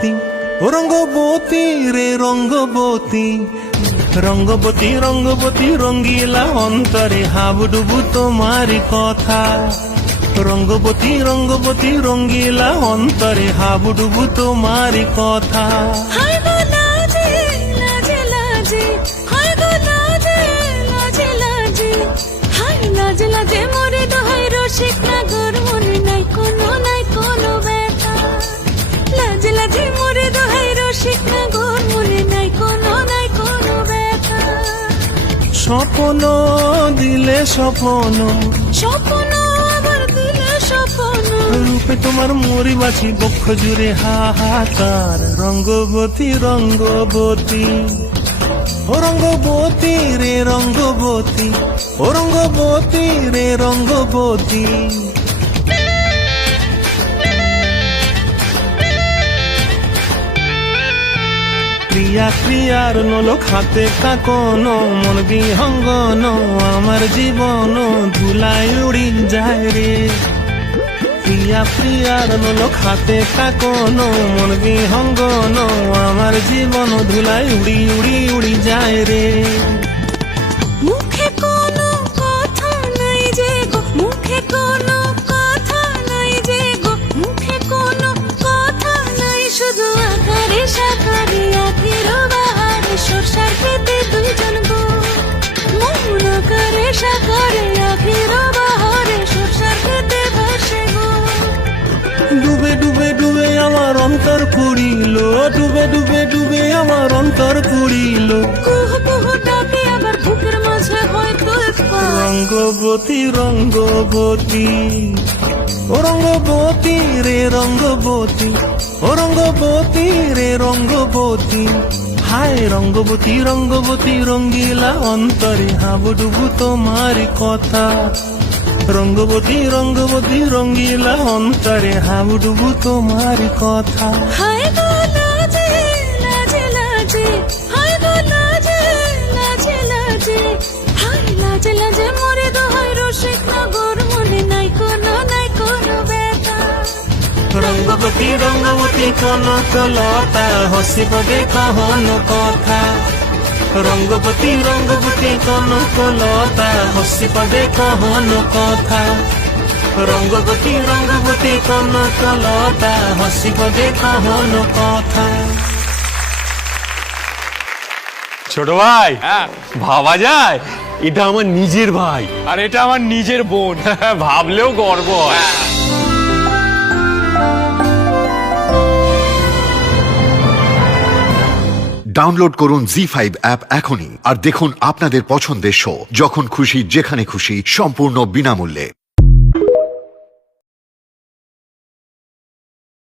রঙ্গবতী ও রঙ্গবতী রে রঙ্গবতী, রঙ্গবতী রঙ্গবতী রঙ্গিলা অন্তরে হাবুডুবু তোমারি কথা। রঙ্গবতী রঙ্গবতী রঙ্গিলা অন্তরে হাবুডুবু তোমারি কথা। হায় গো লাজে লাজে লাজে, হায় গো লাজে লাজে লাজে, হায় লাজে লাজে মোরে দোহাই রসিক নাগর মনে নাই কোনো ব্যথা। লাজে লাজে মোরে দোহাই রসিক নাগর মনে নাই কোনো ব্যথা। স্বপ্ন দিলে স্বপ্ন, স্বপ্ন আবার দিলে স্বপ্ন, রূপে তোমার মরি বাছি বক্ষ জুড়ে হাহাকার। রঙ্গবতী রঙ্গবতী ও রঙ্গবতী রে রঙ্গবতী, ও রঙ্গবতী রে রঙ্গবতী। ক্রিয়া ক্রিয়ার নলক হাতে কাকন, মন বিহঙ্গন আমার জীবন ধুলায় উড়ি যায় রে। প্রিয়া প্রিয়ার নলক হাতে কাকন, মন বিহঙ্গন আমার জীবন ধুলায় উড়ি উড়ি উড়ি যায় রে। মুখে কোনো কথা নাই যে গো, মুখে কোনো কথা নাই যে গো, মুখে কোনো কথা নাই, শুধু আকারে সাকারে আখির বাহারে সরষার খেতে দুইজন গো। মন আকারে সাকারে আখির বাহারে সরষার খেতে ভাসে গো। ডুবে ডুবে ডুবে আমার অন্তর পুড়িল, ডুবে ডুবে ডুবে আমার অন্তর পুড়িল। কুহু কুহু ডাকে আবার বুকের মাঝে হয়তো রঙ্গবতী রঙ্গবতী ও রঙ্গবতী রে রঙ্গবতী, ও রঙ্গবতী রে রঙ্গবতী। হায় রঙ্গবতী রঙ্গবতী রঙ্গিলা অন্তরে হাবুডুবু তোমারি কথা। রঙ্গবতী রঙ্গবতী রঙ্গিলা অন্তরে হাবুডুবু তোমারি কথা। হায় গো লাজে লাজে লাজে, হায় গো লাজে লাজে লাজে, হায় লাজে লাজে মোরে দোহাই রসিক নগর মনে নাই কোনো ব্যথা। রঙ্গবতী রঙ্গবতী কনক লতা হসিব দেখহন কথা। রঙ্গবতী রঙ্গবতী কনক লতা হসিব দেখহন কথা। রঙ্গবতী রঙ্গবতী কনক লতা হসিব দেখহন কথা। ছোট ভাই, ভাবা যায় এটা আমার নিজের ভাই আর এটা আমার নিজের বোন। ভাবলেও গর্ব হয়। ডাউনলোড করুন জি5 অ্যাপ এখনই আর দেখুন আপনাদের পছন্দের শো যখন খুশি যেখানে খুশি সম্পূর্ণ বিনামূল্যে।